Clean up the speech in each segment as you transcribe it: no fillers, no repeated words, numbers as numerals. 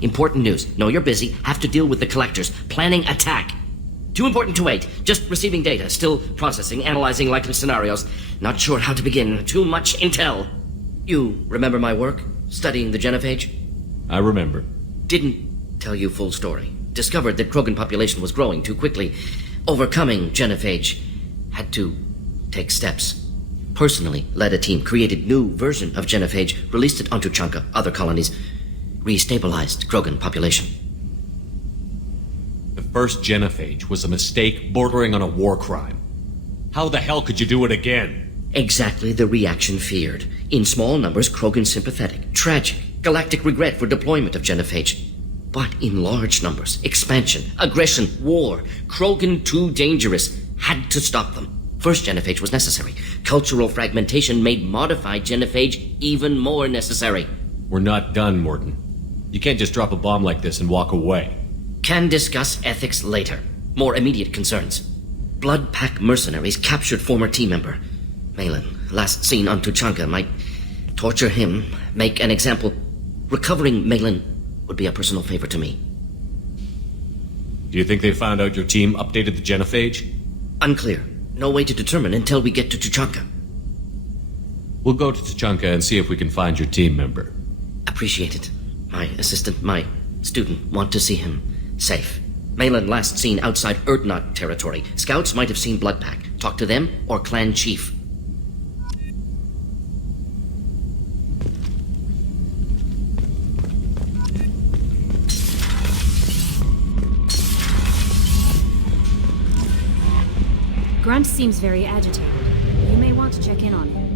Important news. Know you're busy. Have to deal with the collectors. Planning attack. Too important to wait. Just receiving data. Still processing, analyzing likely scenarios. Not sure how to begin. Too much intel. You remember my work? Studying the genophage? I remember. Didn't tell you full story. Discovered that Krogan population was growing too quickly. Overcoming genophage. Had to take steps. Personally led a team, created new version of genophage, released it on Tuchanka, other colonies, restabilized Krogan population. The first genophage was a mistake bordering on a war crime. How the hell could you do it again? Exactly the reaction feared. In small numbers, Krogan sympathetic. Tragic. Galactic regret for deployment of genophage. But in large numbers, expansion, aggression, war. Krogan too dangerous. Had to stop them. First genophage was necessary. Cultural fragmentation made modified genophage even more necessary. We're not done, Morton. You can't just drop a bomb like this and walk away. Can discuss ethics later. More immediate concerns. Blood Pack mercenaries captured former team member. Malin, last seen on Tuchanka, might torture him, make an example. Recovering Malin would be a personal favor to me. Do you think they found out your team updated the genophage? Unclear. No way to determine until we get to Tuchanka. We'll go to Tuchanka and see if we can find your team member. Appreciate it. My assistant, my student, want to see him safe. Malin last seen outside Erdnot territory. Scouts might have seen Bloodpack. Talk to them or clan chief. Grunt seems very agitated. You may want to check in on him.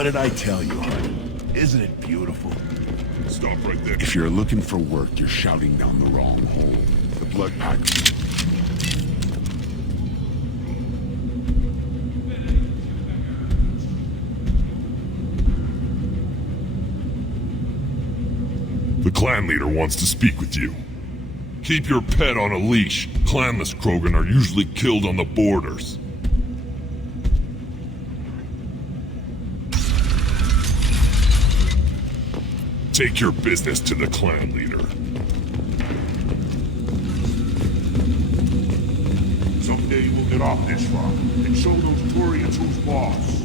What did I tell you, honey? Isn't it beautiful? Stop right there. If you're looking for work, you're shouting down the wrong hole. The blood pack. The clan leader wants to speak with you. Keep your pet on a leash. Clanless Krogan are usually killed on the borders. Take your business to the clan leader. Someday we'll get off this rock and show those Turians who's boss.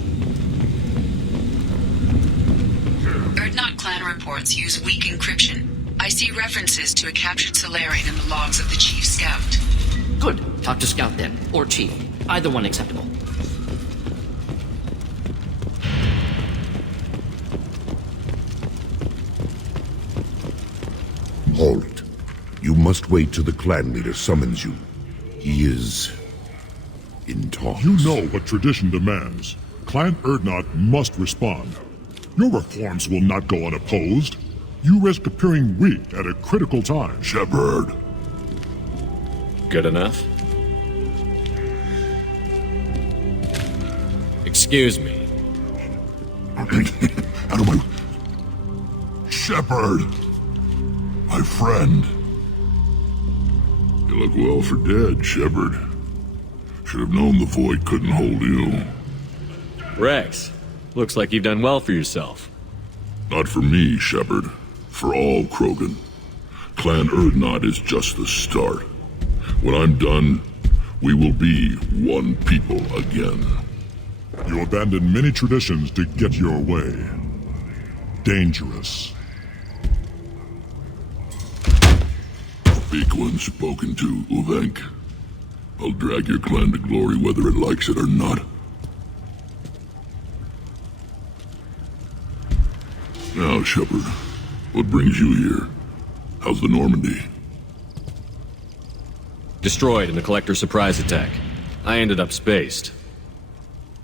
Erdnot clan reports use weak encryption. I see references to a captured Solarian in the logs of the Chief Scout. Good. Talk to Scout then, or Chief. Either one acceptable. Halt. You must wait till the clan leader summons you. He is in talks. You know what tradition demands. Clan Erdnot must respond. Your reforms will not go unopposed. You risk appearing weak at a critical time. Shepard. Good enough? Excuse me. Out of my... Shepard! My friend. You look well for dead, Shepard. Should have known the void couldn't hold you. Rex, looks like you've done well for yourself. Not for me, Shepard. For all Krogan. Clan Urdnot is just the start. When I'm done, we will be one people again. You abandoned many traditions to get your way. Dangerous. Big one spoken to, Uvenk. I'll drag your clan to glory whether it likes it or not. Now, Shepard, what brings you here? How's the Normandy? Destroyed in the Collector surprise attack. I ended up spaced.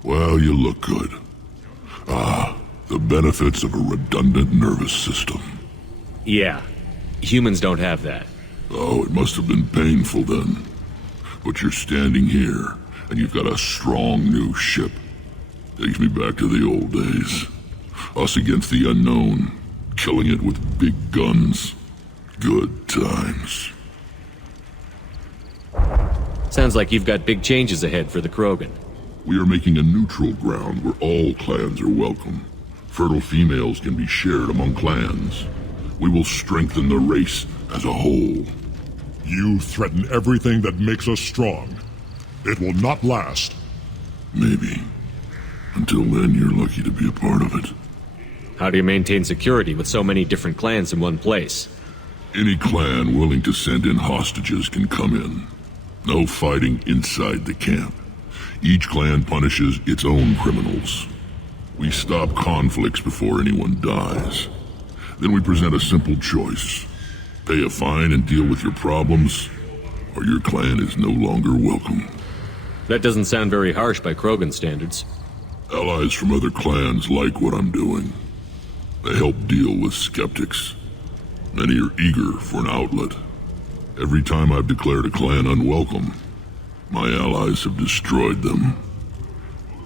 Well, you look good. Ah, the benefits of a redundant nervous system. Yeah, humans don't have that. Oh, it must have been painful then. But you're standing here, and you've got a strong new ship. Takes me back to the old days. Us against the unknown, killing it with big guns. Good times. Sounds like you've got big changes ahead for the Krogan. We are making a neutral ground where all clans are welcome. Fertile females can be shared among clans. We will strengthen the race as a whole. You threaten everything that makes us strong. It will not last. Maybe. Until then, you're lucky to be a part of it. How do you maintain security with so many different clans in one place? Any clan willing to send in hostages can come in. No fighting inside the camp. Each clan punishes its own criminals. We stop conflicts before anyone dies. Then we present a simple choice. Pay a fine and deal with your problems, or your clan is no longer welcome. That doesn't sound very harsh by Krogan standards. Allies from other clans like what I'm doing. They help deal with skeptics. Many are eager for an outlet. Every time I've declared a clan unwelcome, my allies have destroyed them.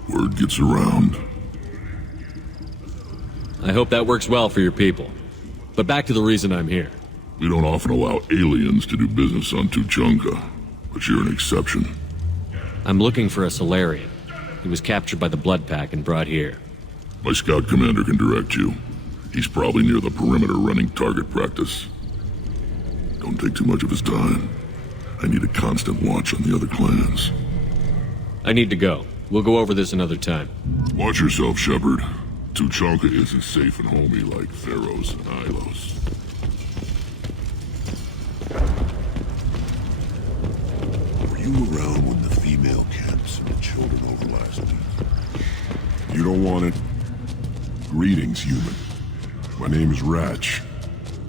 Word gets around. I hope that works well for your people. But back to the reason I'm here. We don't often allow aliens to do business on Tuchanka, but you're an exception. I'm looking for a Solarian. He was captured by the Blood Pack and brought here. My scout commander can direct you. He's probably near the perimeter running target practice. Don't take too much of his time. I need a constant watch on the other clans. I need to go. We'll go over this another time. Watch yourself, Shepard. Tuchanka isn't safe and homey like Theros and Ilos. Were you around when the female camps and the children overlasted? You don't want it? Greetings, human. My name is Ratch.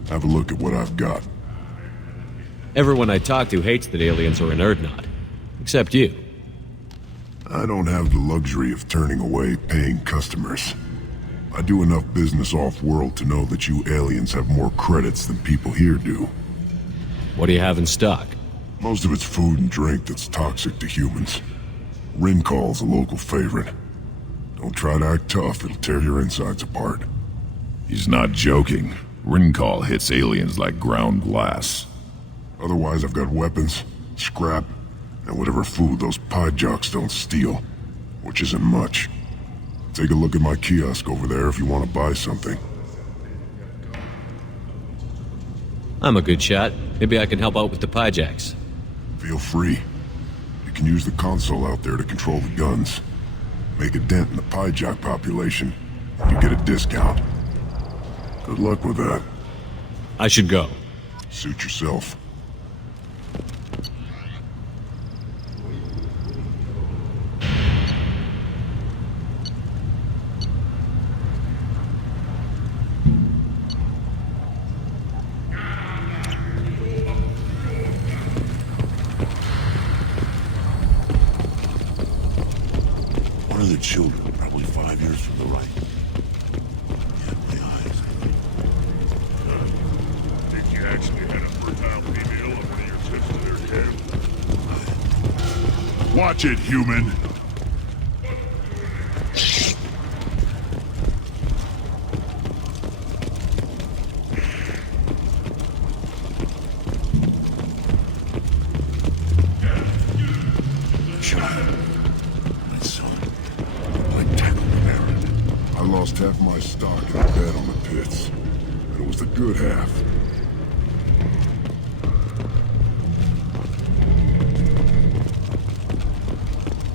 Have a look at what I've got. Everyone I talk to hates that aliens are in Urdnot. Except you. I don't have the luxury of turning away paying customers. I do enough business off-world to know that you aliens have more credits than people here do. What do you have in stock? Most of it's food and drink that's toxic to humans. Rincol's a local favorite. Don't try to act tough, it'll tear your insides apart. He's not joking. Rincol hits aliens like ground glass. Otherwise, I've got weapons, scrap, and whatever food those pie jocks don't steal. Which isn't much. Take a look at my kiosk over there if you want to buy something. I'm a good shot. Maybe I can help out with the Pyjacks. Feel free. You can use the console out there to control the guns. Make a dent in the Pyjack population, and you get a discount. Good luck with that. I should go. Suit yourself. One of the children, probably 5 years from the right. Yeah, my eyes. Think you actually had a fertile female on one of your trips to their camp? Watch it, human! child. My son. I tackled the Baron. I lost half my stock in a bet on the pits. And it was the good half.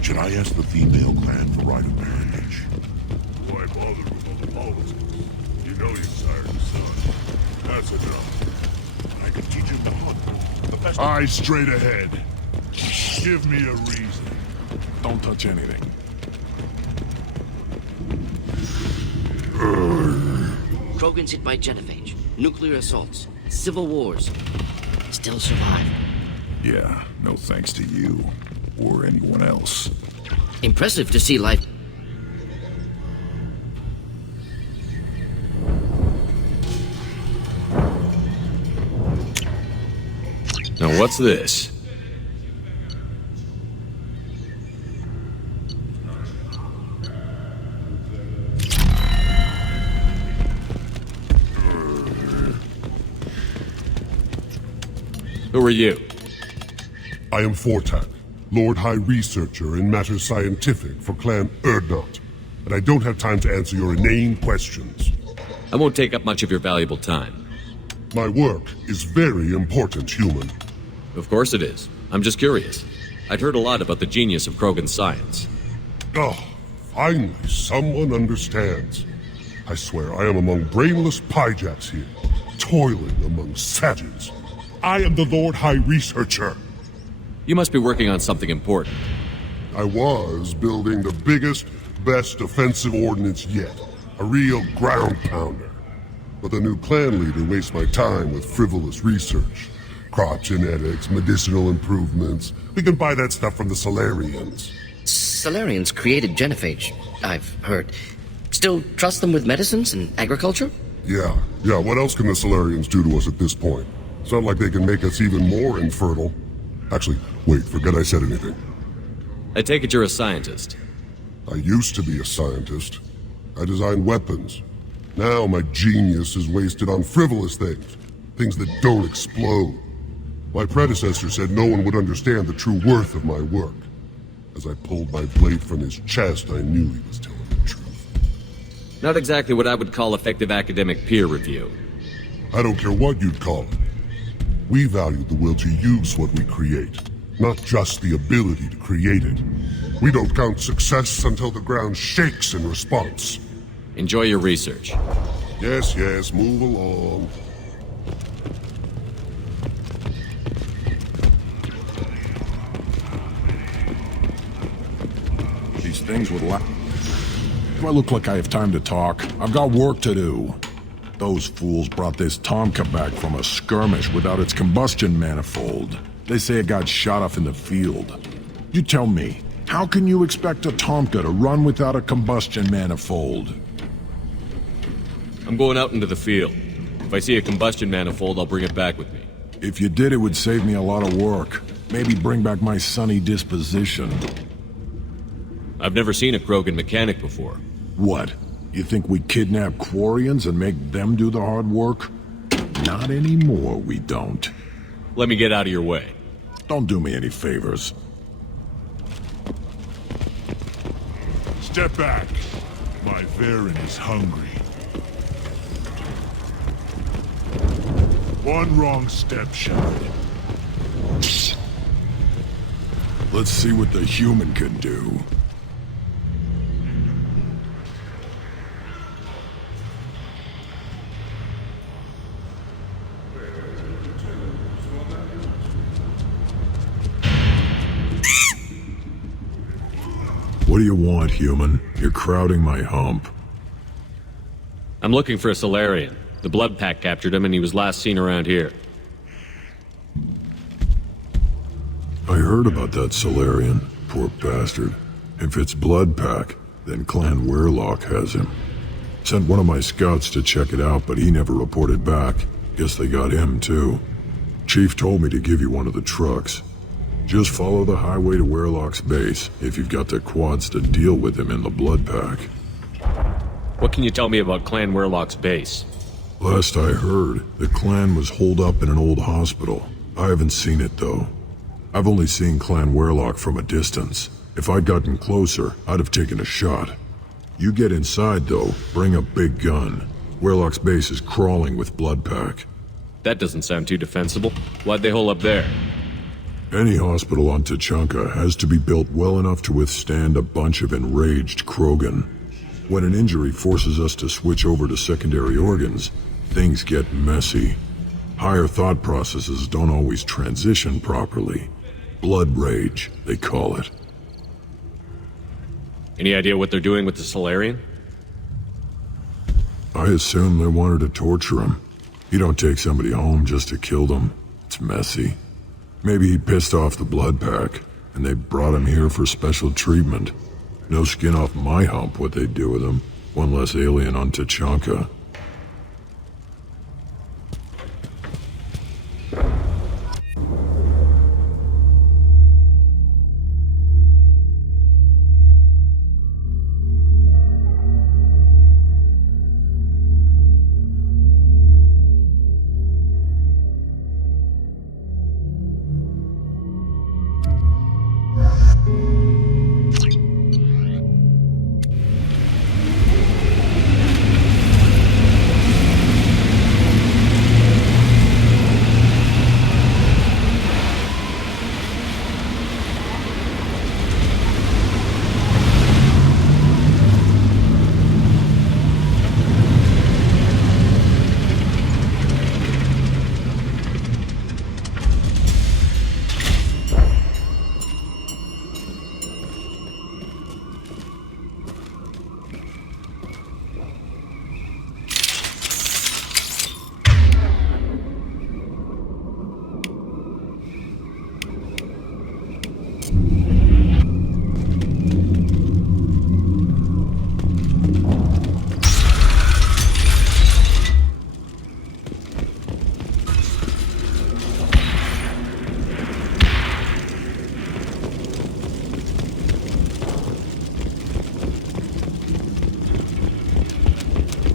Should I ask the female clan for rite of parentage? Why bother with all the politics? You know you sired a son. That's enough. I can teach him to hunt. The best. Eyes straight ahead. Give me a reason. Don't touch anything. Krogan's hit by genophage, nuclear assaults, civil wars. Still survive. Yeah, no thanks to you. Or anyone else. Impressive to see life. Now what's this? Who are you? I am Fortak, Lord High Researcher in matters scientific for Clan Urdnot, and I don't have time to answer your inane questions. I won't take up much of your valuable time. My work is very important, human. Of course it is. I'm just curious. I'd heard a lot about the genius of Krogan science. Oh, finally someone understands. I swear I am among brainless pyjaks here, toiling among savages. I am the Lord High Researcher. You must be working on something important. I was building the biggest, best offensive ordnance yet. A real ground pounder. But the new clan leader wastes my time with frivolous research. Crop genetics, medicinal improvements. We can buy that stuff from the Solarians. Solarians created genophage, I've heard. Still trust them with medicines and agriculture? Yeah, what else can the Solarians do to us at this point? It's not like they can make us even more infertile. Actually, wait, forget I said anything. I take it you're a scientist. I used to be a scientist. I designed weapons. Now my genius is wasted on frivolous things. Things that don't explode. My predecessor said no one would understand the true worth of my work. As I pulled my blade from his chest, I knew he was telling the truth. Not exactly what I would call effective academic peer review. I don't care what you'd call it. We value the will to use what we create, not just the ability to create it. We don't count success until the ground shakes in response. Enjoy your research. Yes, move along. These things would Do I look like I have time to talk? I've got work to do. Those fools brought this Tuchanka back from a skirmish without its combustion manifold. They say it got shot off in the field. You tell me, how can you expect a Tuchanka to run without a combustion manifold? I'm going out into the field. If I see a combustion manifold, I'll bring it back with me. If you did, it would save me a lot of work. Maybe bring back my sunny disposition. I've never seen a Krogan mechanic before. What? You think we kidnap Quarians and make them do the hard work? Not anymore, we don't. Let me get out of your way. Don't do me any favors. Step back. My Varen is hungry. One wrong step, Shepard. Let's see what the human can do. What do you want, human? You're crowding my hump. I'm looking for a Solarian. The Blood Pack captured him and he was last seen around here. I heard about that Solarian. Poor bastard. If it's Blood Pack, then Clan Weirlock has him. Sent one of my scouts to check it out, but he never reported back. Guess they got him, too. Chief told me to give you one of the trucks. Just follow the highway to Weirlock's base, if you've got the quads to deal with him in the Blood Pack. What can you tell me about Clan Weirlock's base? Last I heard, the clan was holed up in an old hospital. I haven't seen it, though. I've only seen Clan Werlock from a distance. If I'd gotten closer, I'd have taken a shot. You get inside, though, bring a big gun. Werlock's base is crawling with Bloodpack. That doesn't sound too defensible. Why'd they hole up there? Any hospital on Tuchanka has to be built well enough to withstand a bunch of enraged Krogan. When an injury forces us to switch over to secondary organs, things get messy. Higher thought processes don't always transition properly. Blood rage, they call it. Any idea what they're doing with the Solarian? I assume they wanted to torture him. You don't take somebody home just to kill them. It's messy. Maybe he pissed off the blood pack, and they brought him here for special treatment. No skin off my hump what they'd do with him. One less alien on Tuchanka.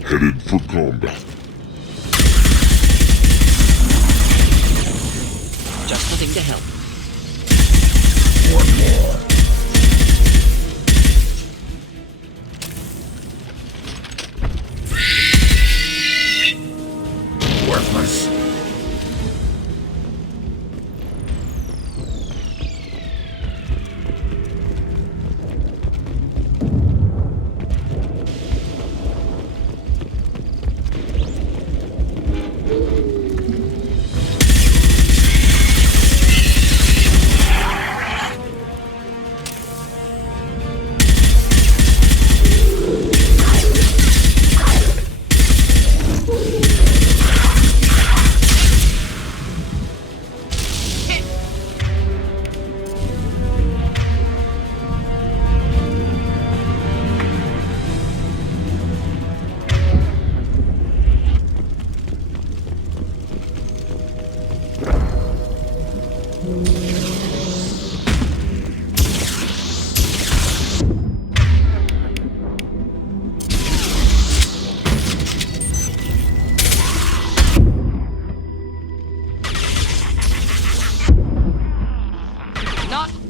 Headed for combat. Just nothing to help. One more. Worthless.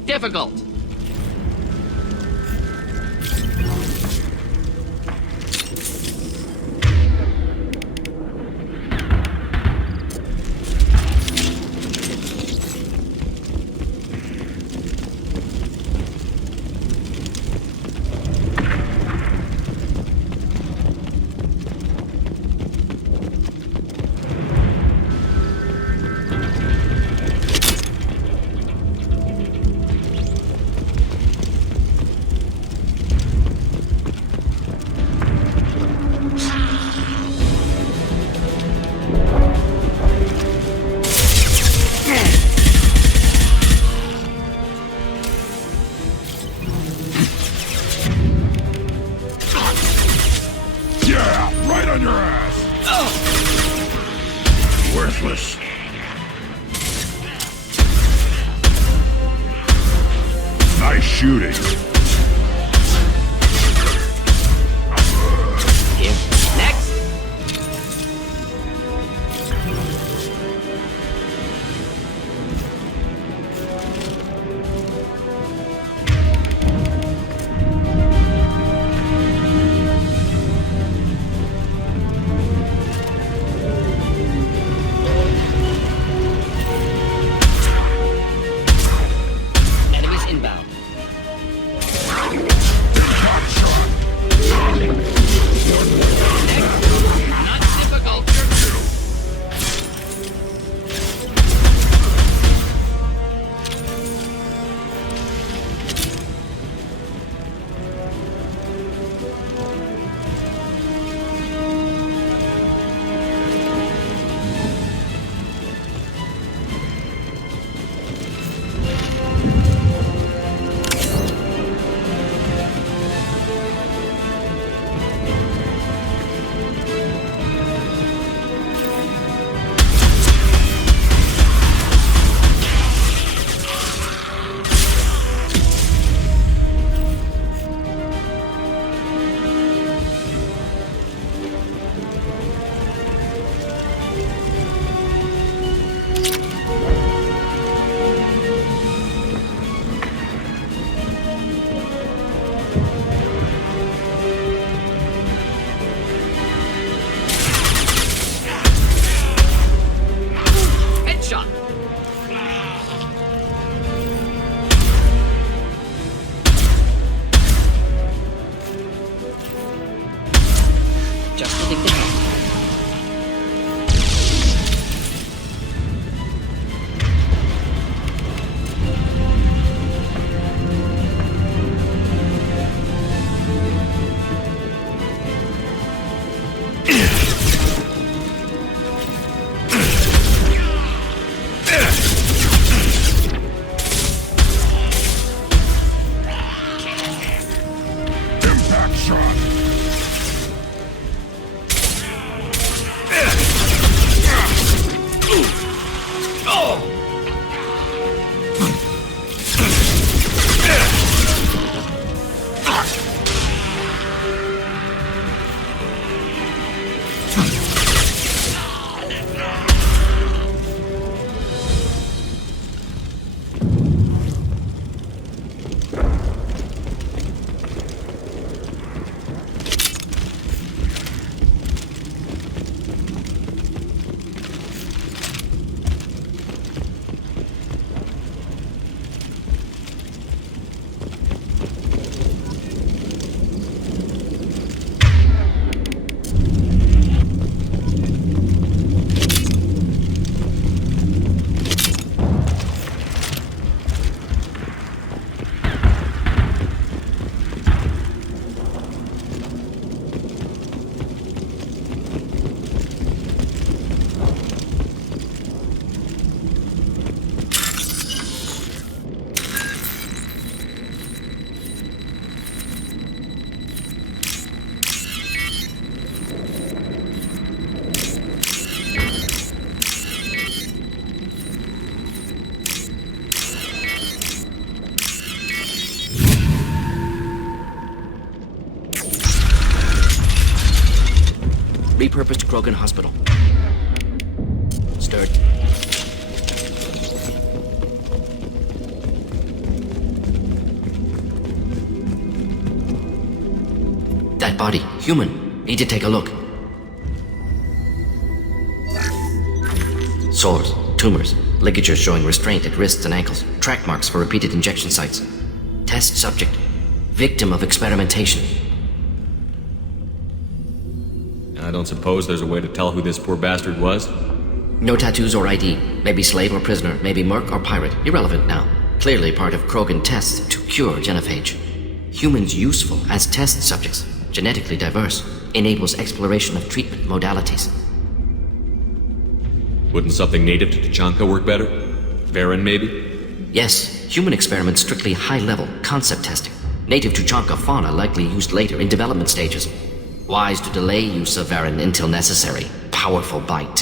Difficult. Worthless. Nice shooting. Next. Repurposed Krogan Hospital. Stirred. That body, human. Need to take a look. Sores, tumors, ligatures showing restraint at wrists and ankles, track marks for repeated injection sites. Test subject, victim of experimentation. I don't suppose there's a way to tell who this poor bastard was? No tattoos or ID. Maybe slave or prisoner, maybe merc or pirate. Irrelevant now. Clearly part of Krogan tests to cure genophage. Humans useful as test subjects, genetically diverse, enables exploration of treatment modalities. Wouldn't something native to Tuchanka work better? Varen, maybe? Yes, human experiments strictly high-level, concept testing. Native Tuchanka fauna likely used later in development stages. Wise to delay use of Varen until necessary. Powerful bite.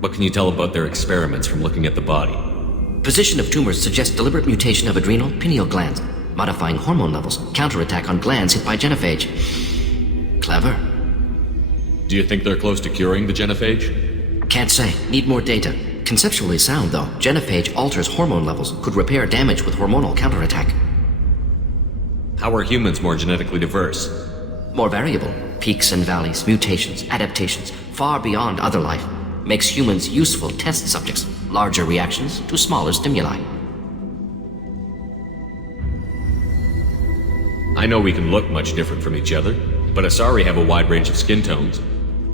What can you tell about their experiments from looking at the body? Position of tumors suggests deliberate mutation of adrenal, pineal glands, modifying hormone levels, counterattack on glands hit by genophage. Clever. Do you think they're close to curing the genophage? Can't say. Need more data. Conceptually sound, though. Genophage alters hormone levels, could repair damage with hormonal counterattack. How are humans more genetically diverse? More variable. Peaks and valleys, mutations, adaptations, far beyond other life. Makes humans useful test subjects. Larger reactions to smaller stimuli. I know we can look much different from each other, but Asari have a wide range of skin tones.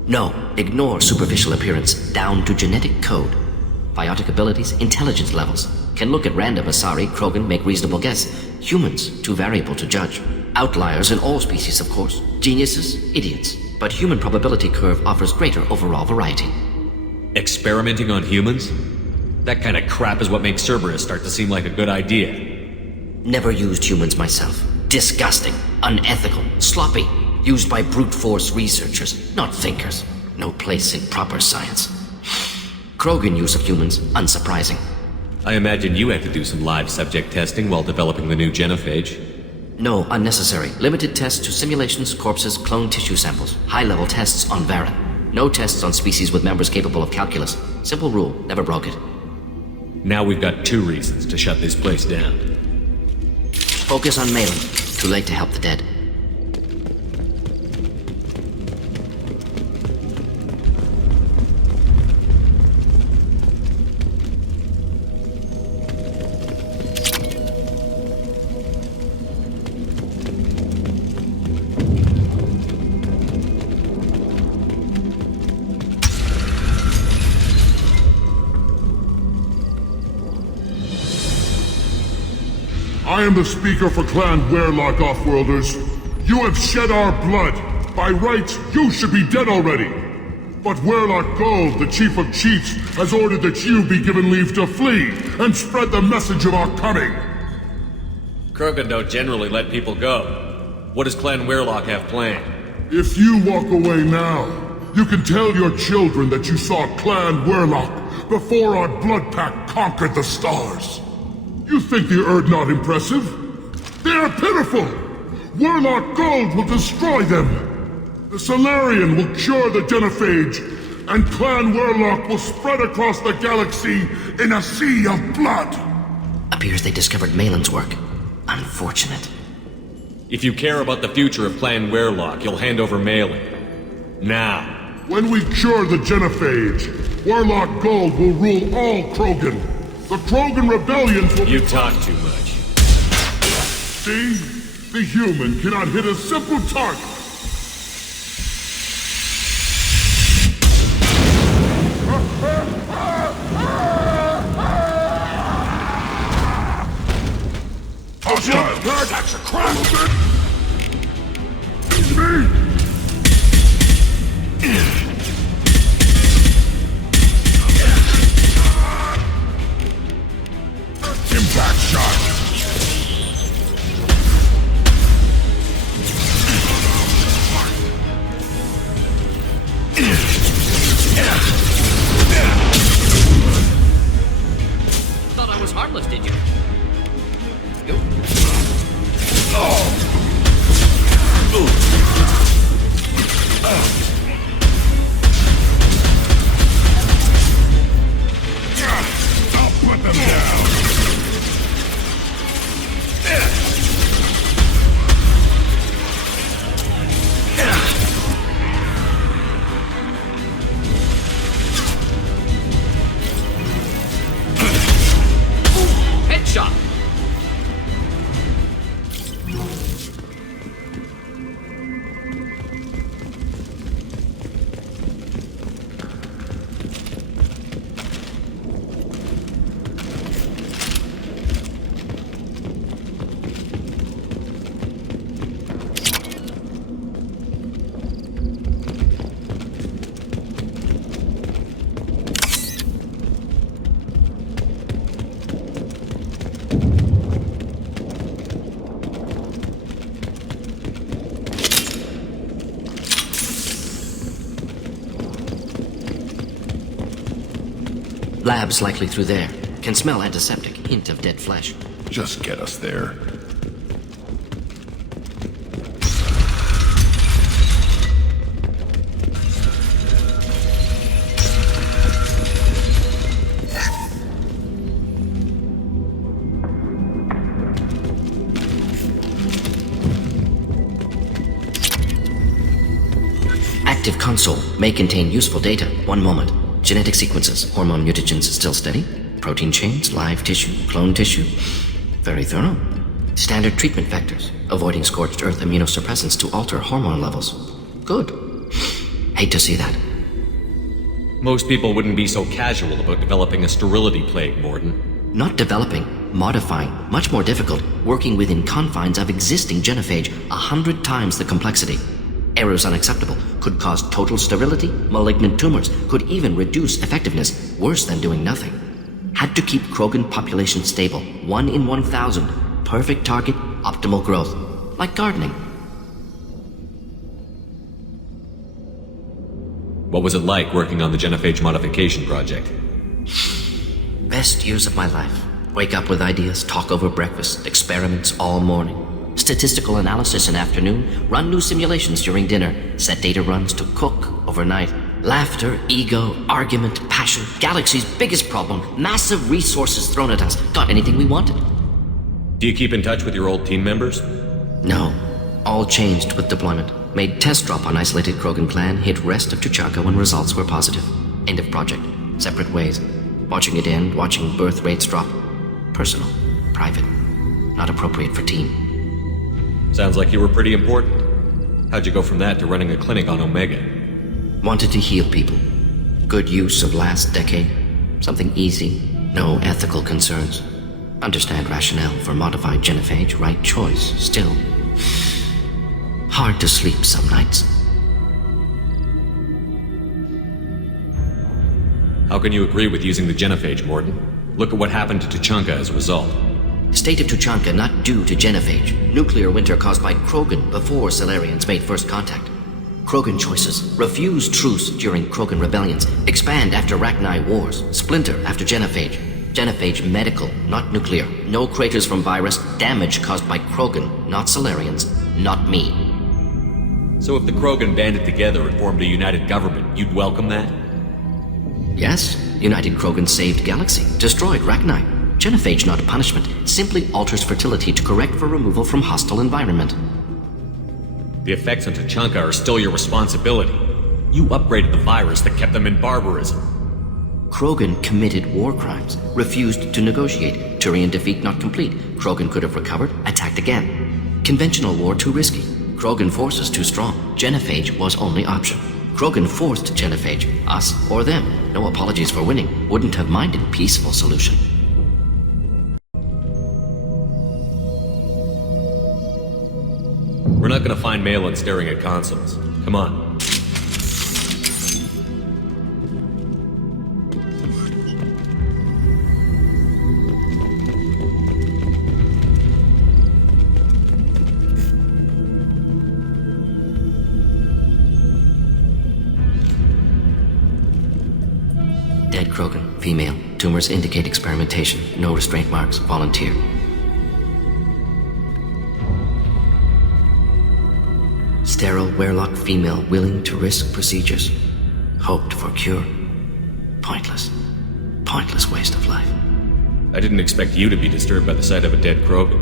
No, ignore superficial appearance, down to genetic code. Biotic abilities, intelligence levels. Can look at random Asari, Krogan, make reasonable guess. Humans, too variable to judge. Outliers in all species, of course. Geniuses, idiots. But human probability curve offers greater overall variety. Experimenting on humans? That kind of crap is what makes Cerberus start to seem like a good idea. Never used humans myself. Disgusting, unethical, sloppy. Used by brute force researchers, not thinkers. No place in proper science. Krogan use of humans, unsurprising. I imagine you had to do some live subject testing while developing the new genophage. No, unnecessary. Limited tests to simulations, corpses, cloned tissue samples. High-level tests on Varen. No tests on species with members capable of calculus. Simple rule, never broke it. Now we've got 2 reasons to shut this place down. Focus on Malin. Too late to help the dead. I am the speaker for Clan Werelock Offworlders. You have shed our blood. By rights, you should be dead already. But Werelock Gold, the chief of chiefs, has ordered that you be given leave to flee and spread the message of our coming. Krogan don't generally let people go. What does Clan Werelock have planned? If you walk away now, you can tell your children that you saw Clan Werelock before our blood pact conquered the stars. You think the Erd not impressive? They are pitiful! Werelock Gold will destroy them! The Solarian will cure the genophage, and Clan Werelock will spread across the galaxy in a sea of blood! Appears they discovered Malin's work. Unfortunate. If you care about the future of Clan Werelock, you'll hand over Malin. Now. When we cure the genophage, Werelock Gold will rule all Krogan. The Krogan rebellions will... You talk too much. See? The human cannot hit a simple target. That's a crap! It's me! Impact shot! Thought I was harmless, did you? Lab's likely through there. Can smell antiseptic, hint of dead flesh. Just get us there. Active console may contain useful data. One moment. Genetic sequences, hormone mutagens still steady. Protein chains, live tissue, clone tissue. Very thorough. Standard treatment vectors, avoiding scorched earth immunosuppressants to alter hormone levels. Good. Hate to see that. Most people wouldn't be so casual about developing a sterility plague, Morden. Not developing, modifying, much more difficult, working within confines of existing genophage, 100 times the complexity. Errors unacceptable, could cause total sterility, malignant tumors, could even reduce effectiveness, worse than doing nothing. Had to keep Krogan population stable, 1 in 1,000, perfect target, optimal growth, like gardening. What was it like working on the genophage modification project? Best years of my life. Wake up with ideas, talk over breakfast, experiments all morning. Statistical analysis in afternoon, run new simulations during dinner, set data runs to cook overnight. Laughter, ego, argument, passion, galaxy's biggest problem, massive resources thrown at us. Got anything we wanted? Do you keep in touch with your old team members? No. All changed with deployment. Made test drop on isolated Krogan clan, hit rest of Tuchanka when results were positive. End of project. Separate ways. Watching it end, watching birth rates drop. Personal. Private. Not appropriate for team. Sounds like you were pretty important. How'd you go from that to running a clinic on Omega? Wanted to heal people. Good use of last decade. Something easy. No ethical concerns. Understand rationale for modified genophage. Right choice. Still. Hard to sleep some nights. How can you agree with using the genophage, Morden? Look at what happened to Tuchanka as a result. State of Tuchanka not due to genophage. Nuclear winter caused by Krogan before Salarians made first contact. Krogan choices. Refuse truce during Krogan rebellions. Expand after Rachni wars. Splinter after genophage. Genophage medical, not nuclear. No craters from virus. Damage caused by Krogan, not Salarians. Not me. So if the Krogan banded together and formed a united government, you'd welcome that? Yes. United Krogan saved Galaxy. Destroyed Rachni. Genophage not punishment. Simply alters fertility to correct for removal from hostile environment. The effects on Tuchanka are still your responsibility. You upgraded the virus that kept them in barbarism. Krogan committed war crimes. Refused to negotiate. Turian defeat not complete. Krogan could have recovered. Attacked again. Conventional war too risky. Krogan forces too strong. Genophage was only option. Krogan forced genophage. Us or them. No apologies for winning. Wouldn't have minded peaceful solution. We're not gonna find Malin staring at consoles. Come on. Dead Krogan, female. Tumors indicate experimentation. No restraint marks. Volunteer. Sterile, werelock female willing to risk procedures. Hoped for cure. Pointless. Pointless waste of life. I didn't expect you to be disturbed by the sight of a dead Krogan.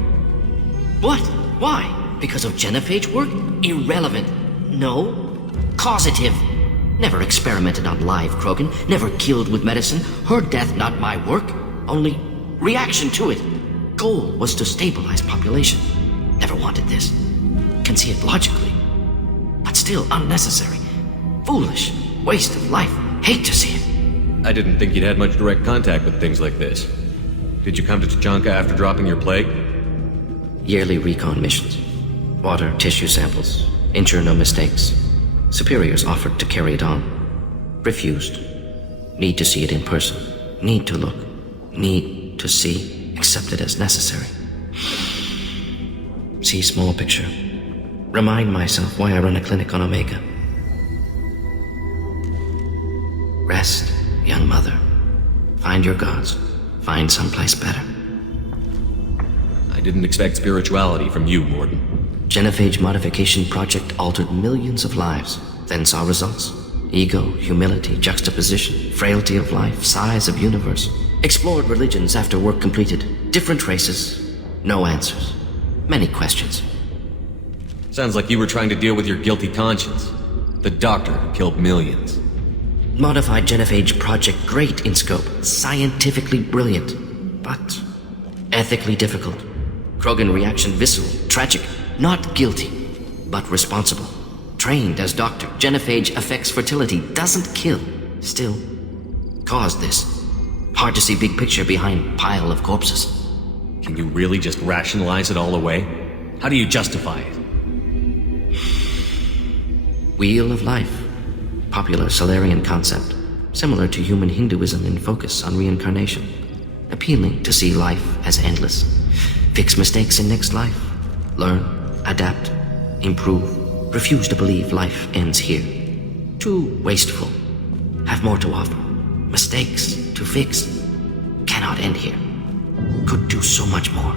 What? Why? Because of genophage work? Irrelevant. No. Causative. Never experimented on live Krogan. Never killed with medicine. Her death not my work. Only reaction to it. Goal was to stabilize population. Never wanted this. Can see it logically. But still unnecessary. Foolish. Waste of life. Hate to see it. I didn't think you'd had much direct contact with things like this. Did you come to Tuchanka after dropping your plague? Yearly recon missions. Water, tissue samples. Ensure no mistakes. Superiors offered to carry it on. Refused. Need to see it in person. Need to look. Need to see. Accepted as necessary. See small picture. Remind myself why I run a clinic on Omega. Rest, young mother. Find your gods. Find someplace better. I didn't expect spirituality from you, Morden. Genophage modification project altered millions of lives, then saw results. Ego, humility, juxtaposition, frailty of life, size of universe. Explored religions after work completed. Different races. No answers. Many questions. Sounds like you were trying to deal with your guilty conscience. The doctor who killed millions. Modified genophage project great in scope. Scientifically brilliant. But ethically difficult. Krogan reaction visceral, tragic. Not guilty, but responsible. Trained as doctor, genophage affects fertility, doesn't kill. Still, caused this. Hard to see big picture behind pile of corpses. Can you really just rationalize it all away? How do you justify it? Wheel of life. Popular Solarian concept. Similar to human Hinduism in focus on reincarnation. Appealing to see life as endless. Fix mistakes in next life. Learn, adapt, improve. Refuse to believe life ends here. Too wasteful. Have more to offer. Mistakes to fix. Cannot end here. Could do so much more.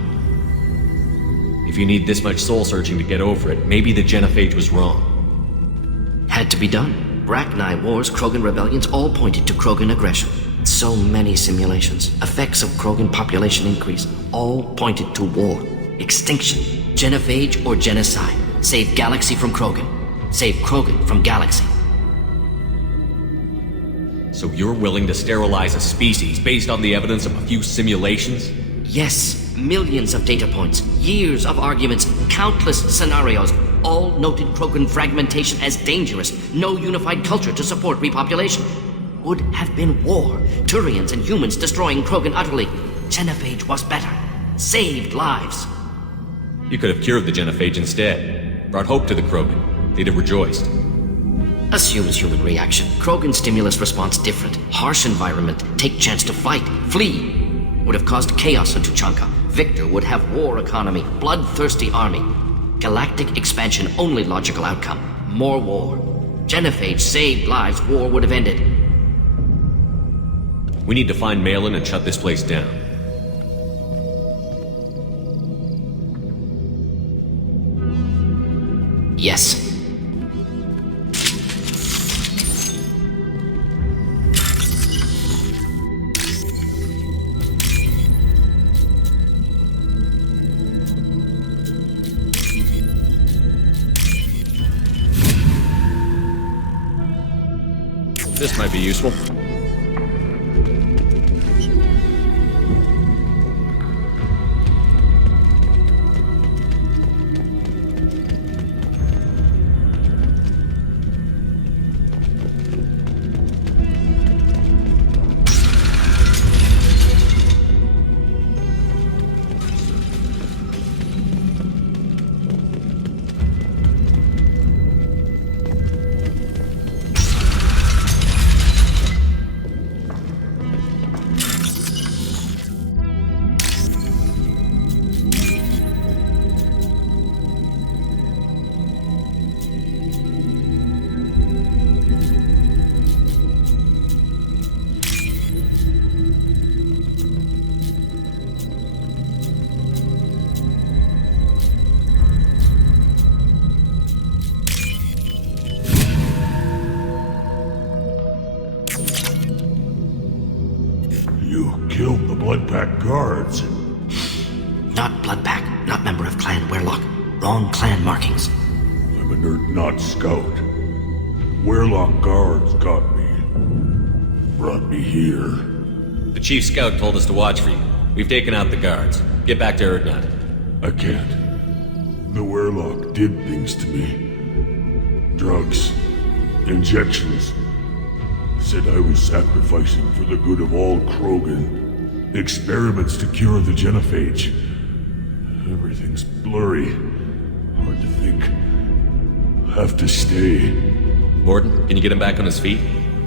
If you need this much soul searching to get over it, maybe the genophage was wrong. Had to be done. Rachni wars, Krogan rebellions, all pointed to Krogan aggression. So many simulations. Effects of Krogan population increase. All pointed to war. Extinction. Genophage or genocide. Save galaxy from Krogan. Save Krogan from galaxy. So you're willing to sterilize a species based on the evidence of a few simulations? Yes. Millions of data points. Years of arguments. Countless scenarios. All noted Krogan fragmentation as dangerous. No unified culture to support repopulation. Would have been war. Turians and humans destroying Krogan utterly. Genophage was better. Saved lives. You could have cured the genophage instead. Brought hope to the Krogan. They'd have rejoiced. Assumes human reaction. Krogan stimulus response different. Harsh environment. Take chance to fight. Flee. Would have caused chaos in Tuchanka. Victor would have war economy. Bloodthirsty army. Galactic expansion only logical outcome. More war. Genophage saved lives. War would have ended. We need to find Malin and shut this place down. Yes. This might be useful. Killed the Bloodpack guards. Not Bloodpack, not member of Clan Werlock. Wrong clan markings. I'm a nerd, not scout. Werlock guards got me. Brought me here. The chief scout told us to watch for you. We've taken out the guards. Get back to Erdnut. I can't. The Werlock did things to me. Drugs. Injections. Said I was sacrificing for the good of all Krogan. Experiments to cure the genophage. Everything's blurry. Hard to think. Have to stay. Morden, can you get him back on his feet?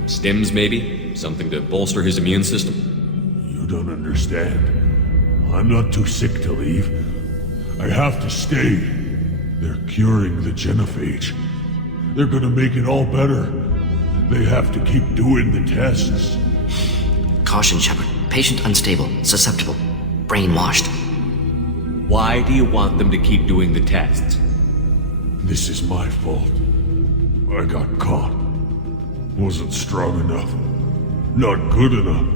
Stims, maybe? Something to bolster his immune system? You don't understand. I'm not too sick to leave. I have to stay. They're curing the genophage. They're gonna make it all better. They have to keep doing the tests. Caution, Shepard. Patient unstable, susceptible, brainwashed. Why do you want them to keep doing the tests? This is my fault. I got caught. Wasn't strong enough. Not good enough.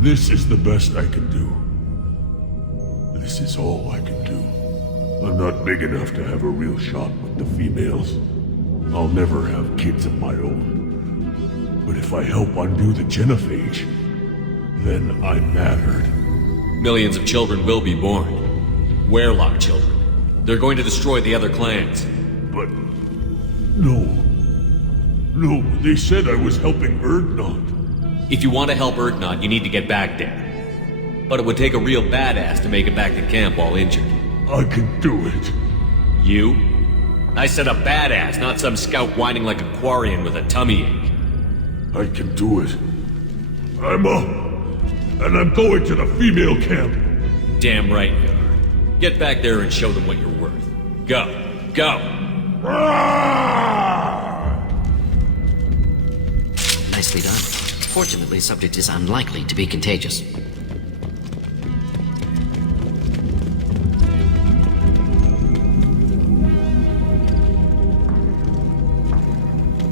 This is the best I can do. This is all I can do. I'm not big enough to have a real shot with the females. I'll never have kids of my own. But if I help undo the genophage, then I mattered. Millions of children will be born. Werelock children. They're going to destroy the other clans. But... No. No, they said I was helping Erdnot. If you want to help Erdnot, you need to get back there. But it would take a real badass to make it back to camp while injured. I can do it. You? I said a badass, not some scout whining like a Quarian with a tummy ache. I can do it. I'm up. And I'm going to the female camp. Damn right you are. Get back there and show them what you're worth. Go. Go! Nicely done. Fortunately, subject is unlikely to be contagious.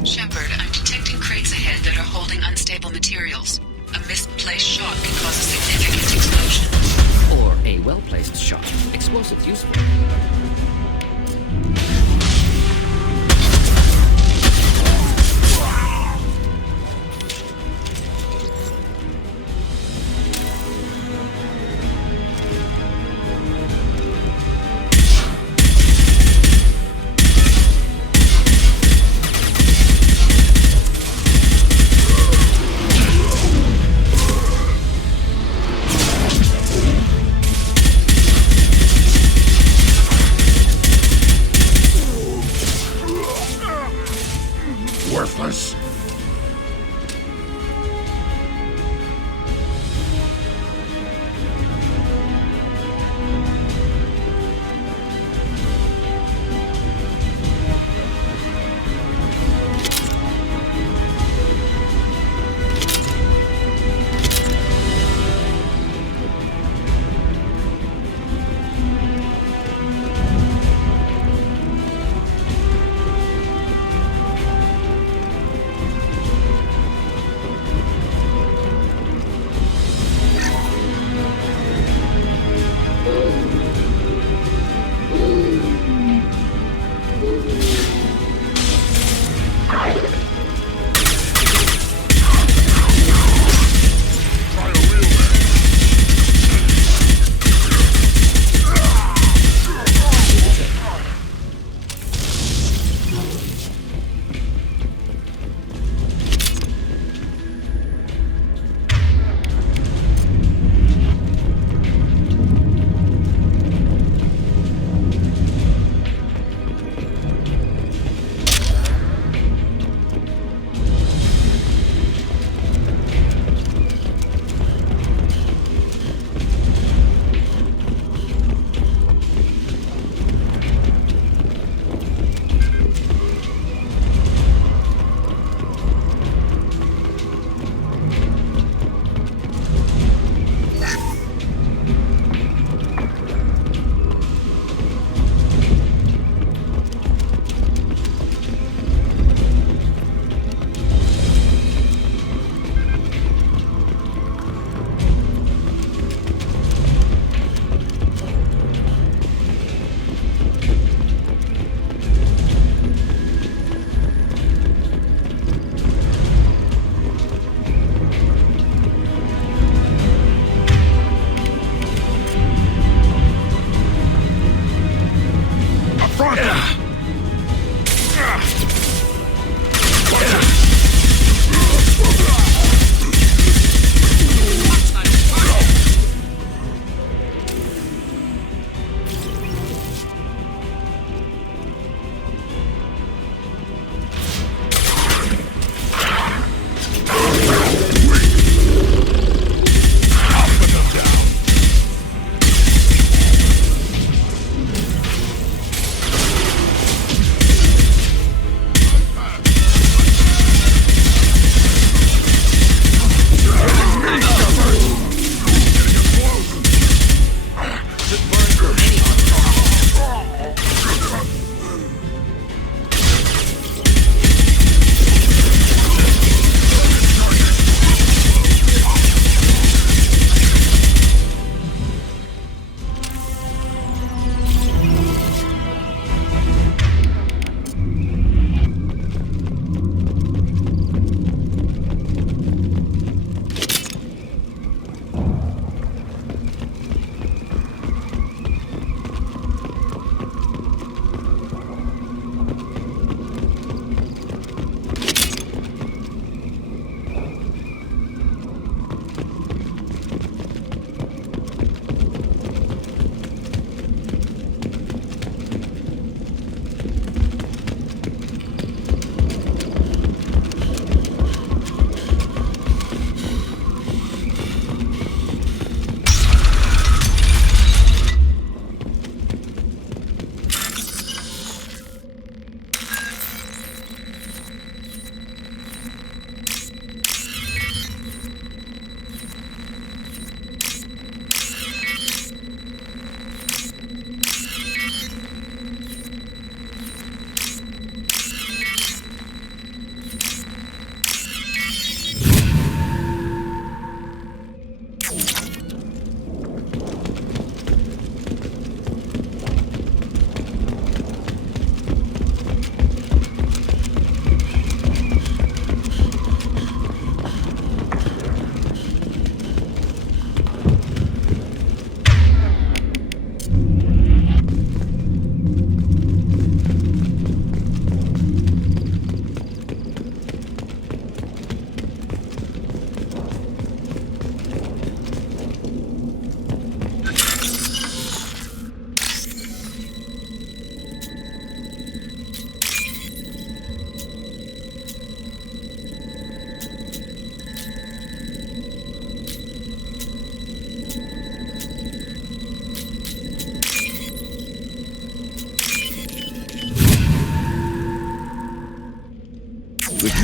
Shepard, I'm detecting crates ahead that are holding unstable materials. A misplaced shot can cause a significant explosion. Or a well-placed shot. Explosives useful. Worthless.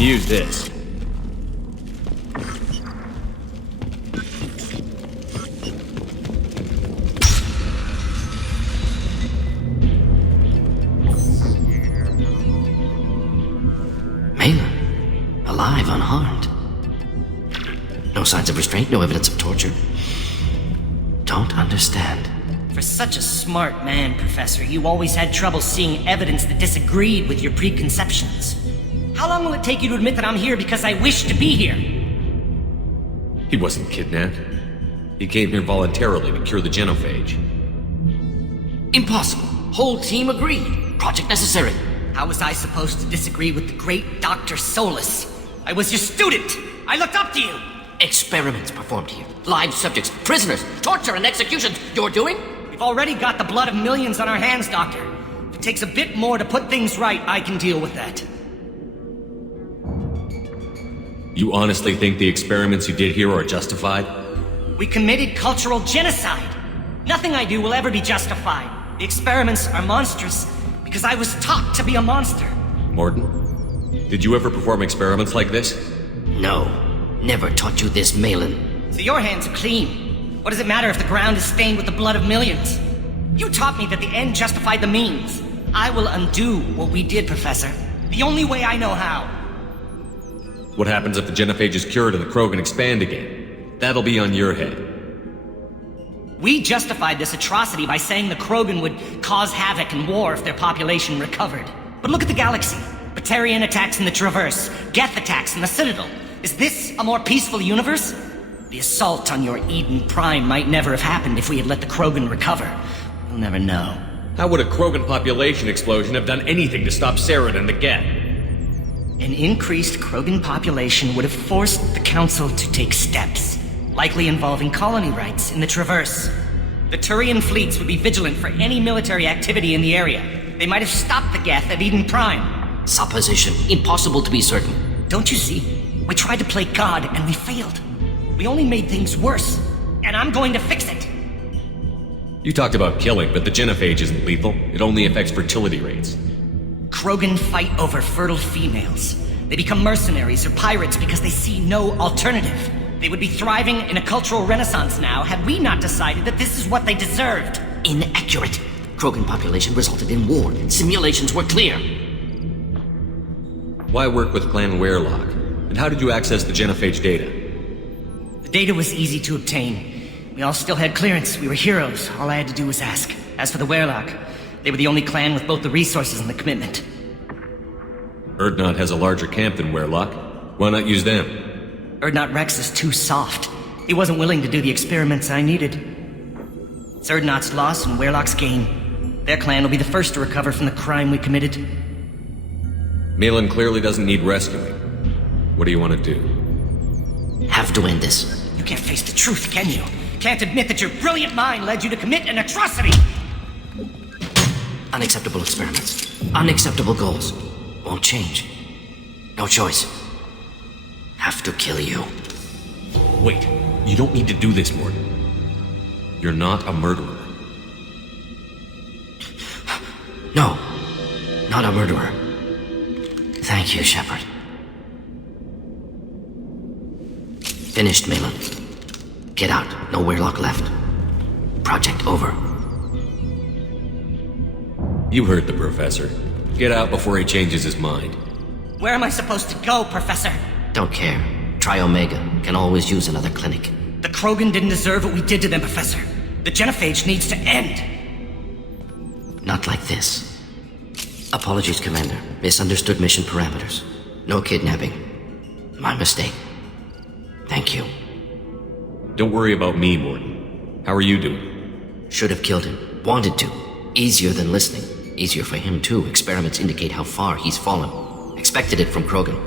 use this. Malin, alive, unharmed. No signs of restraint, no evidence of torture. Don't understand. For such a smart man, Professor, you always had trouble seeing evidence that disagreed with your preconceptions. How long will it take you to admit that I'm here because I wish to be here? He wasn't kidnapped. He came here voluntarily to cure the genophage. Impossible. Whole team agreed. Project necessary. How was I supposed to disagree with the great Dr. Solus? I was your student! I looked up to you! Experiments performed here. Live subjects, prisoners, torture and executions. You're doing? We've already got the blood of millions on our hands, Doctor. If it takes a bit more to put things right, I can deal with that. You honestly think the experiments you did here are justified? We committed cultural genocide. Nothing I do will ever be justified. The experiments are monstrous because I was taught to be a monster. Morton, did you ever perform experiments like this? No. Never taught you this, Malin. So your hands are clean. What does it matter if the ground is stained with the blood of millions? You taught me that the end justified the means. I will undo what we did, Professor. The only way I know how. What happens if the genophage is cured and the Krogan expand again? That'll be on your head. We justified this atrocity by saying the Krogan would cause havoc and war if their population recovered. But look at the galaxy. Batarian attacks in the Traverse, Geth attacks in the Citadel. Is this a more peaceful universe? The assault on your Eden Prime might never have happened if we had let the Krogan recover. We'll never know. How would a Krogan population explosion have done anything to stop Saren and the Geth? An increased Krogan population would have forced the Council to take steps, likely involving colony rights in the Traverse. The Turian fleets would be vigilant for any military activity in the area. They might have stopped the Geth at Eden Prime. Supposition. Impossible to be certain. Don't you see? We tried to play God and we failed. We only made things worse, and I'm going to fix it. You talked about killing, but the genophage isn't lethal. It only affects fertility rates. Krogan fight over fertile females. They become mercenaries or pirates because they see no alternative. They would be thriving in a cultural renaissance now had we not decided that this is what they deserved. Inaccurate. Krogan population resulted in war. Simulations were clear. Why work with Clan Werelock? And how did you access the genophage data? The data was easy to obtain. We all still had clearance. We were heroes. All I had to do was ask. As for the Werelock, they were the only clan with both the resources and the commitment. Erdnot has a larger camp than Werelock. Why not use them? Erdnot Rex is too soft. He wasn't willing to do the experiments I needed. It's Erdnot's loss and Werelock's gain. Their clan will be the first to recover from the crime we committed. Malin clearly doesn't need rescuing. What do you want to do? Have to end this. You can't face the truth, can you? Can't admit that your brilliant mind led you to commit an atrocity! Unacceptable experiments. Unacceptable goals. Won't change. No choice. Have to kill you. Wait, you don't need to do this, Morton. You're not a murderer. No, not a murderer. Thank you, Shepard. Finished, Malin. Get out. No Werelock left. Project over. You heard the professor. Get out before he changes his mind. Where am I supposed to go, Professor? Don't care. Try Omega. Can always use another clinic. The Krogan didn't deserve what we did to them, Professor. The genophage needs to end. Not like this. Apologies, Commander. Misunderstood mission parameters. No kidnapping. My mistake. Thank you. Don't worry about me, Morton. How are you doing? Should have killed him. Wanted to. Easier than listening. Easier for him, too. Experiments indicate how far he's fallen. Expected it from Krogan.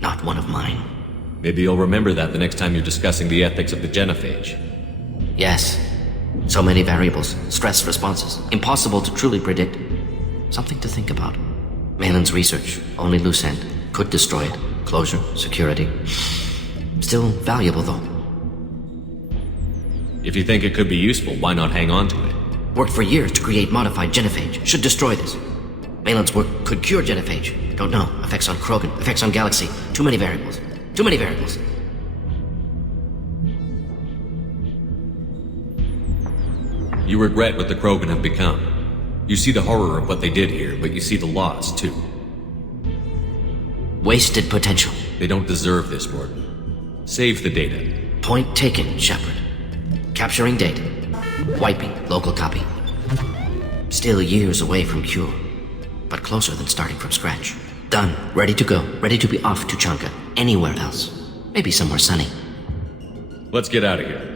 Not one of mine. Maybe you'll remember that the next time you're discussing the ethics of the genophage. Yes. So many variables. Stress responses. Impossible to truly predict. Something to think about. Malin's research. Only loose end. Could destroy it. Closure. Security. Still valuable, though. If you think it could be useful, why not hang on to it? Worked for years to create modified genophage. Should destroy this. Malin's work could cure genophage. Don't know. Effects on Krogan, effects on Galaxy. Too many variables. Too many variables. You regret what the Krogan have become. You see the horror of what they did here, but you see the loss, too. Wasted potential. They don't deserve this, Morton. Save the data. Point taken, Shepard. Capturing data. Wiping local copy. Still years away from cure, but closer than starting from scratch. Done. Ready to go. Ready to be off Tuchanka. Anywhere else. Maybe somewhere sunny. Let's get out of here.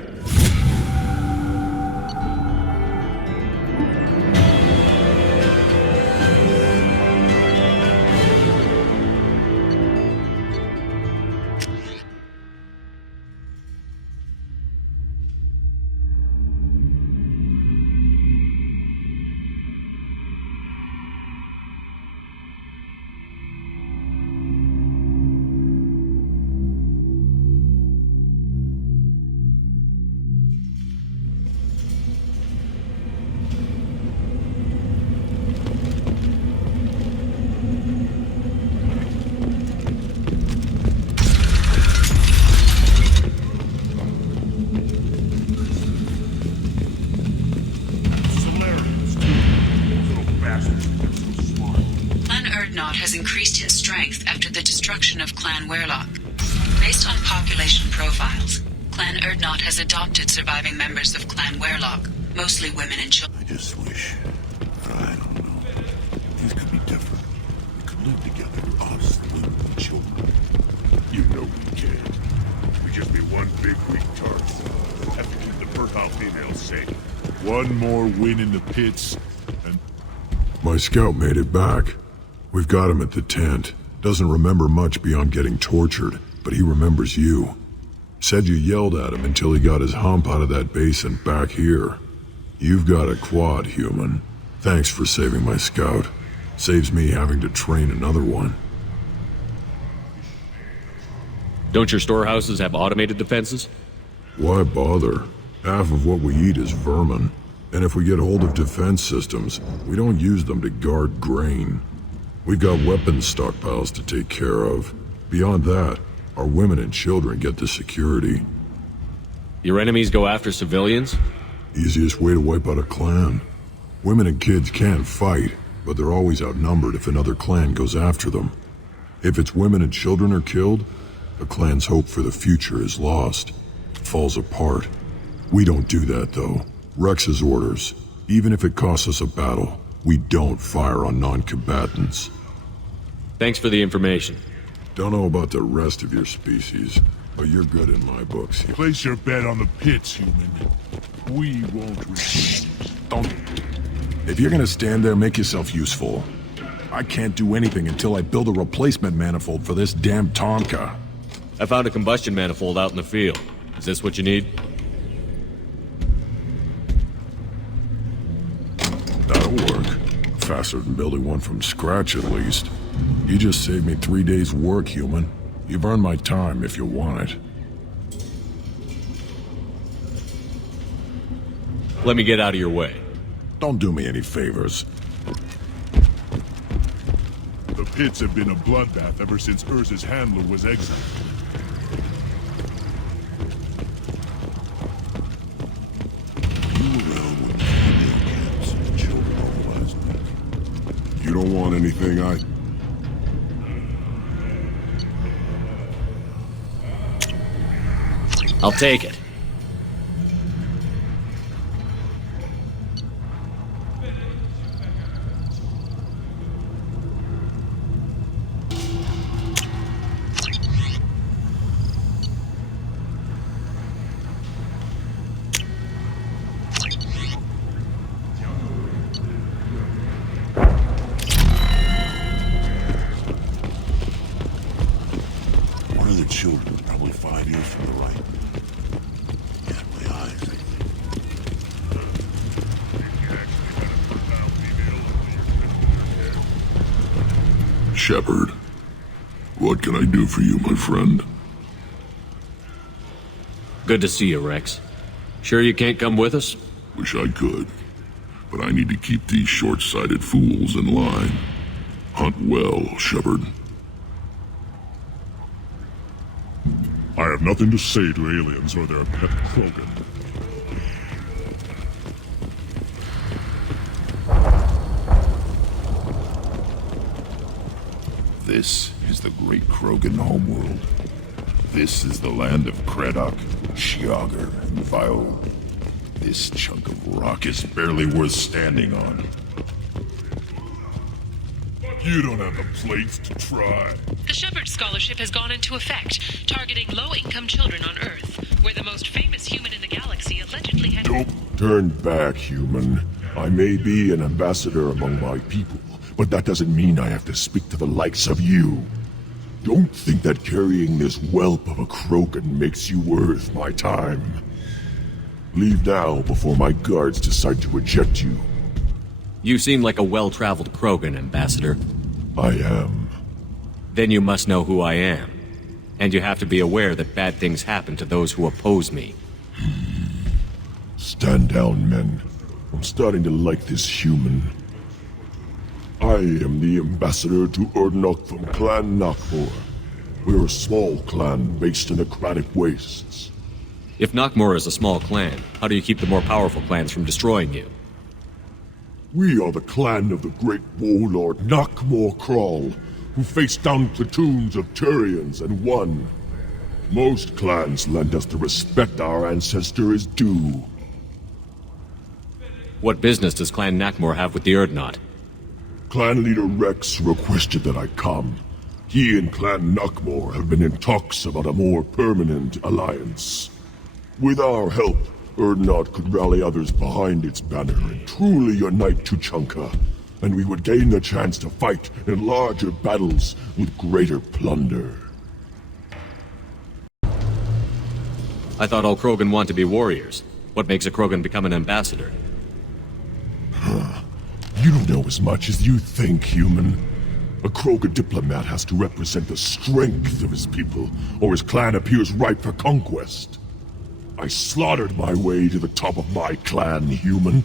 has increased in strength after the destruction of Clan Werlock. Based on population profiles, Clan Erdnot has adopted surviving members of Clan Werlock, mostly women and children. I just wish, I don't know, things could be different. We could live together, us, women and children. You know we can. We just be one big weak tart. Have to keep the fertile females safe. One more win in the pits, and... My scout made it back. We've got him at the tent. Doesn't remember much beyond getting tortured, but he remembers you. Said you yelled at him until he got his hump out of that basin back here. You've got a quad, human. Thanks for saving my scout. Saves me having to train another one. Don't your storehouses have automated defenses? Why bother? Half of what we eat is vermin. And if we get hold of defense systems, we don't use them to guard grain. We've got weapons stockpiles to take care of. Beyond that, our women and children get the security. Your enemies go after civilians? Easiest way to wipe out a clan. Women and kids can fight, but they're always outnumbered if another clan goes after them. If its women and children are killed, the clan's hope for the future is lost. It falls apart. We don't do that, though. Rex's orders. Even if it costs us a battle, we don't fire on non-combatants. Thanks for the information. Don't know about the rest of your species, but you're good in my books. Place your bet on the pits, human. We won't retreat. Don't... If you're gonna stand there, make yourself useful. I can't do anything until I build a replacement manifold for this damn Tuchanka. I found a combustion manifold out in the field. Is this what you need? That'll work. Faster than building one from scratch, at least. You just saved me 3 days' work, human. You've earned my time if you want it. Let me get out of your way. Don't do me any favors. The pits have been a bloodbath ever since Urza's handler was exiled. You around with female camps and children all last week. You don't want anything I'll take it. One of the children, probably 5 years from the right. Yeah, my eyes, I think. Shepard, what can I do for you, my friend? Good to see you, Rex. Sure you can't come with us? Wish I could, but I need to keep these short-sighted fools in line. Hunt well, Shepard. I have nothing to say to aliens or their pet Krogan. This is the great Krogan homeworld. This is the land of Kredok, Shiagar, and Vio. This chunk of rock is barely worth standing on. You don't have the plates to try. The Shepard Scholarship has gone into effect, targeting low-income children on Earth, where the most famous human in the galaxy allegedly had... Don't turn back, human. I may be an ambassador among my people, but that doesn't mean I have to speak to the likes of you. Don't think that carrying this whelp of a Krogan makes you worth my time. Leave now before my guards decide to eject you. You seem like a well-traveled Krogan, Ambassador. I am. Then you must know who I am. And you have to be aware that bad things happen to those who oppose me. Stand down, men. I'm starting to like this human. I am the ambassador to Urdnok from Clan Nakmor. We're a small clan based in the Kratic Wastes. If Nakmor is a small clan, how do you keep the more powerful clans from destroying you? We are the clan of the great warlord Nakmor Kral, who faced down platoons of Turians and won. Most clans lend us the respect our ancestor is due. What business does Clan Nakmor have with the Urdnot? Clan leader Rex requested that I come. He and Clan Nakmor have been in talks about a more permanent alliance. With our help, Urdnot could rally others behind its banner and truly unite Tuchanka, and we would gain the chance to fight in larger battles with greater plunder. I thought all Krogan want to be warriors. What makes a Krogan become an ambassador? You don't know as much as you think, human. A Krogan diplomat has to represent the strength of his people, or his clan appears ripe for conquest. I slaughtered my way to the top of my clan, human.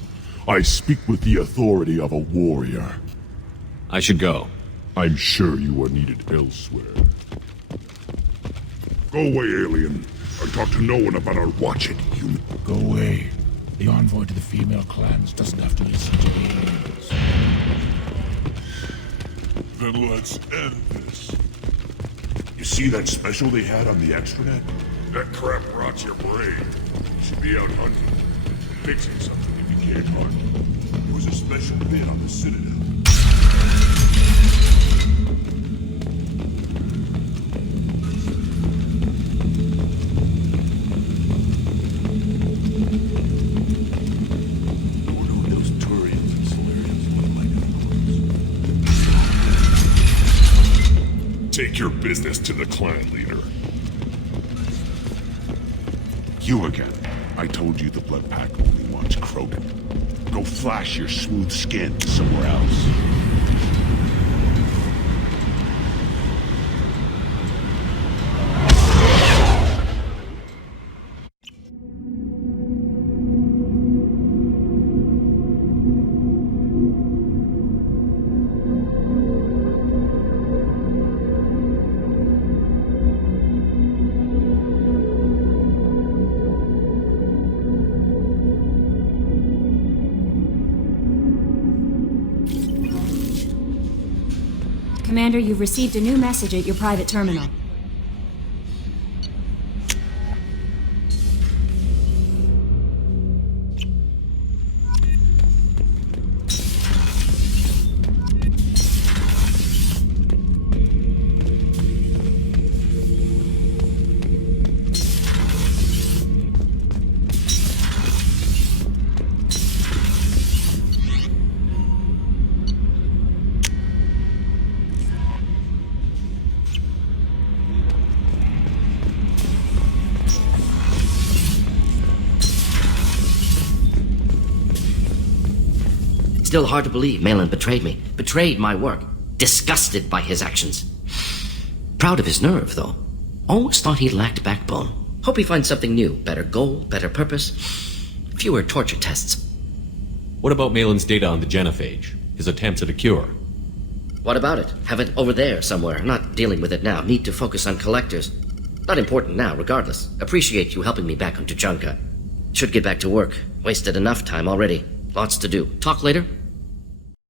I speak with the authority of a warrior. I should go. I'm sure you are needed elsewhere. Go away, alien. I talk to no one about our... Watch it, human. Go away. The envoy to the female clans doesn't have to listen to aliens. Then let's end this. You see that special they had on the extranet? That crap rots your brain. You should be out hunting. Fixing something if you can't hunt. There was a special bid on the Citadel. Take your business to the clan leader. You again. I told you the Blood Pack only wants Krogan. Go flash your smooth skin somewhere else. Commander, you've received a new message at your private terminal. Still hard to believe Malin betrayed me. Betrayed my work. Disgusted by his actions. Proud of his nerve, though. Always thought he lacked backbone. Hope he finds something new. Better goal, better purpose. Fewer torture tests. What about Malin's data on the genophage? His attempts at a cure? What about it? Have it over there somewhere. Not dealing with it now. Need to focus on collectors. Not important now, regardless. Appreciate you helping me back on Tuchanka. Should get back to work. Wasted enough time already. Lots to do. Talk later?